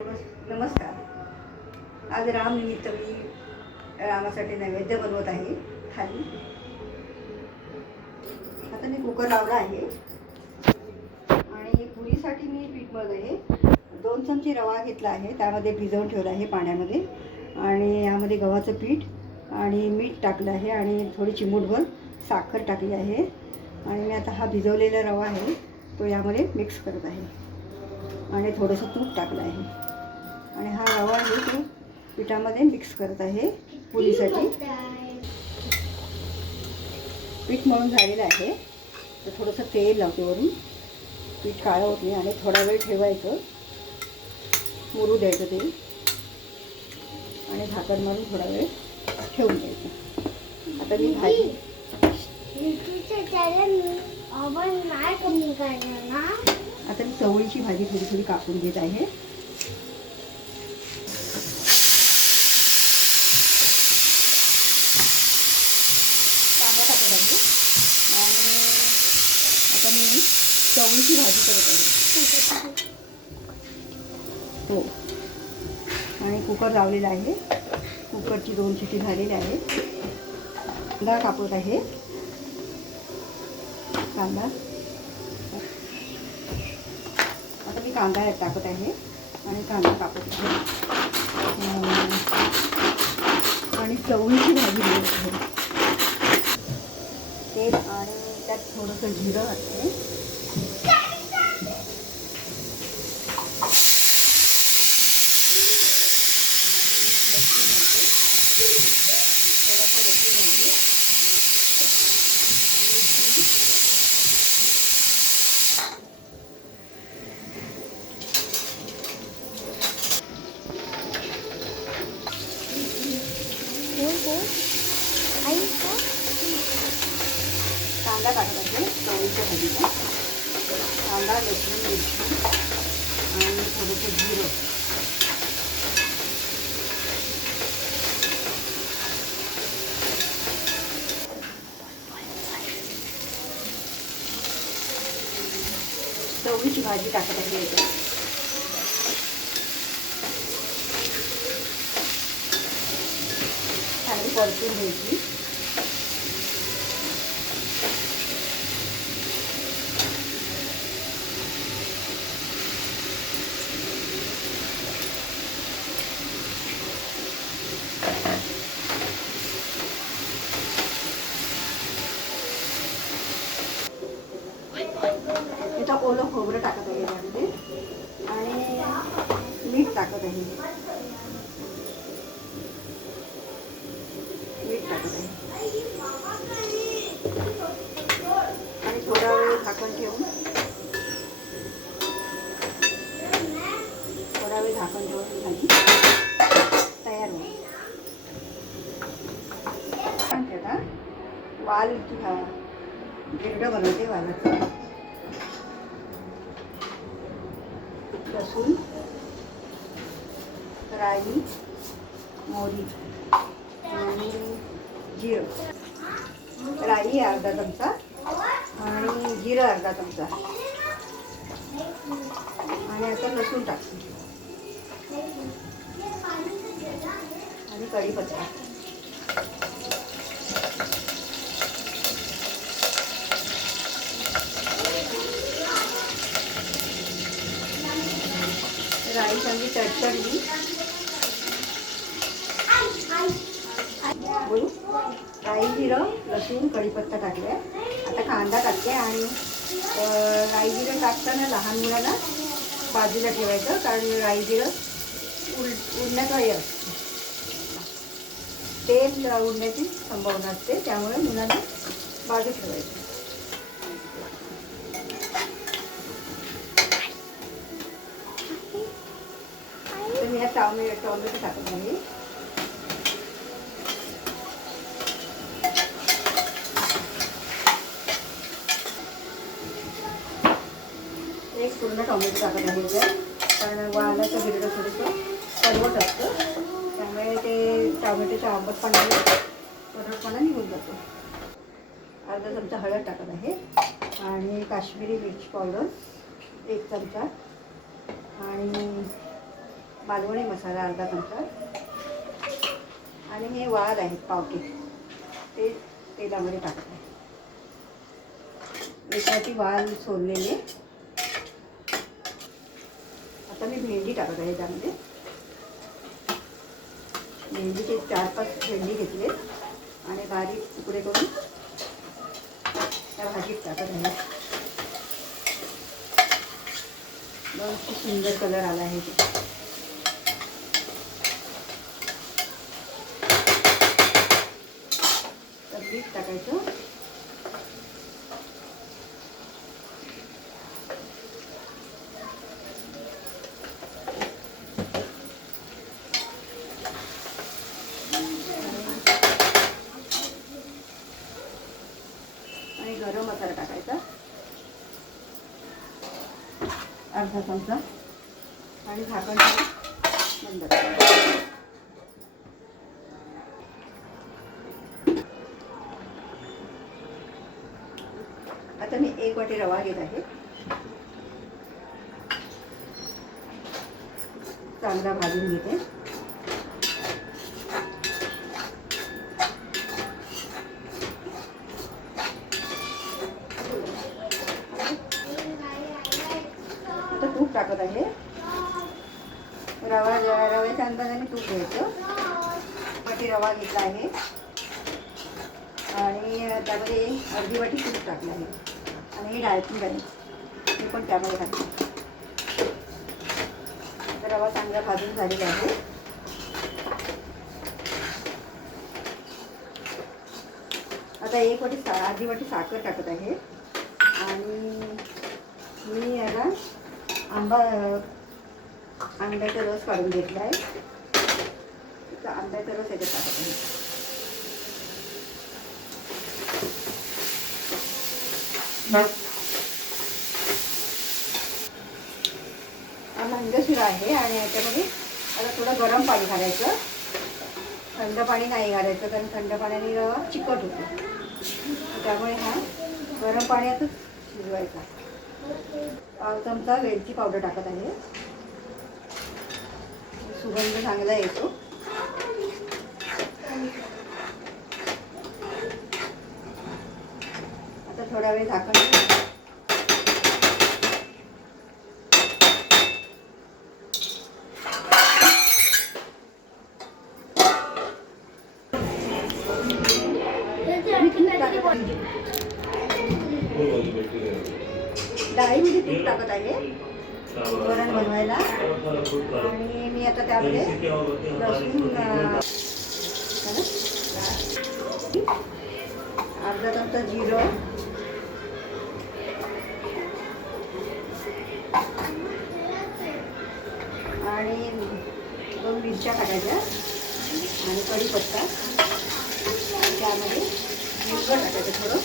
नमस्कार. आज रामनिमित्त मी रामासाठी नैवेद्य बनवत आहे. थाली आता मी कुकर लावला आहे आणि पुरीसाठी मी पीठ मळलं आहे. 2 चमचे रवा घेतला आहे, त्यामध्ये भिजवून ठेवला आहे पाण्यामध्ये, आणि यामध्ये गव्हाचं पीठ आणि मीठ टाकलं आहे आणि थोडी चिमूटभर साखर टाकली आहे. आणि मी आता हा भिजवलेला रवा आहे तो यामध्ये मिक्स करत आहे आणि थोडंसं तूप टाकलं आहे आणि हा रवा आहे तो पिठामध्ये मिक्स करत आहे पुरीसाठी. पीठ मळून झालेलं आहे तर थोडंसं तेल लावते वरून, पीठ काळं होत नाही, आणि थोडा वेळ ठेवायचं, मुरू द्यायचं ते, आणि झाकण मारून थोडा वेळ ठेवून द्यायचं. आता मी भाजी आता मी चवळीची भाजी थोडी थोडी कापून घेत आहे. कांदा टाकत आहे आणि आता मी चवळीची भाजी करत आहे. हो, आणि कुकर लावलेला आहे, कुकरची 2 शिटी झालेली आहे. कांदा कापत आहे. कांदा आता मी कांदा टाकत आहे आणि कांदा कापत आहे आणि चवळीची भाजी बनवत आहे. तेल आणि त्यात थोडंसं जिरं असते, कांदा टाकायचा चवळीच्या भाजीला. कांदा, लसूण, मिरची आणि थोडंसं जिरं. चवळीची भाजी टाकत आहे याच्यात. चांगली परतून घ्यायची. इथं ओलं खोबरं टाकत आहे यामध्ये आणि मीठ टाकत आहे. मीठ टाकत आहे आणि थोडा वेळ झाकण ठेवून भाजी तयार होईल. आता वालची गिरडं बनवते. वालाचं लसूण, राई, मोहरी आणि जिरं. राई अर्धा चमचा आणि जिरं अर्धा चमचा, आणि आता लसूण टाकते आणि कढीपत्ता. राई चांगली तडतडली. बोलू, राई, जिरं, लसूण, कढीपत्ता टाकले. आता कांदा टाकते आणि राई जिरं टाकताना लहान मुलाला बाजूला ठेवायचं, कारण राई जिरं उडण्याचा हे असतं, तेल उडण्याची संभावना असते, त्यामुळे मुलांना बाजू ठेवायचं. तर मी या टोमॅटो टाकत आहे. एक पूर्ण टोमॅटो टाकत आहे, कारण वालाचं गिरडं थोडंसं कडवट असतं, त्यामुळे ते टोमॅटोच्या आंबटपणा निघून जातो. अर्धा चमचा हळद टाकत आहे आणि काश्मीरी मिरची पावडर 1 चमचा आणि मालवणी मसाला अर्धा चमचा आणि हे वाल आहेत पावटे ते तेलामध्ये टाकत आहे. याच्यासाठी वाल सोललेले. आता मी भेंडी टाकत आहे त्यामध्ये. भेंडीचे 4-5 भेंडी घेतले आणि बारीक तुकडे करून त्या भाजीत टाकत आहे. बघ खूप सुंदर कलर आला आहे ते. तर मीठ टाकायचं. आणि गरम मसाला टाकायचा अर्धा चमचा आणि झाकण बंद करायचं. आता मी 1 वाटी रवा घेत आहे. चांगला भाजून घेते. आता तूप टाकत आहे. रव्याच्या अंदाजाने तूप घ्यायचं. वाटी रवा घेतला आहे आणि त्यामध्ये अर्धी वाटी तूप टाकलं आहे आणि हे डाळीतून आहे हे पण त्यामध्ये घातलं. आता रवा चांगला भाजून झालेला आहे. आता 1 वाटी अर्धी वाटी साखर टाकत आहे आणि मी याला आंब्याचा रस काढून घेतला आहे. तर आंब्याचा रस याच्यात टाकत आहे. मंद शिरा आहे आणि याच्यामध्ये आता थोडं गरम पाणी घालायचं. थंड पाणी नाही घालायचं कारण थंड पाण्याने रवा चिकट होतो. त्यामुळे हा गरम पाण्यातच शिजवायचा. पाव चमचा वेलची पावडर टाकत आहे. सुगंध चांगला येतो. आता थोडा वेळ झाकण. डाळीमध्ये तूप टाकत आहे वरण बनवायला आणि मी आता त्यामध्ये लसूण अर्धा चमचा जिरं आणि 2 मिरच्या टाकायच्या आणि कढीपत्ता त्यामध्ये हिंग टाकायचं थोडं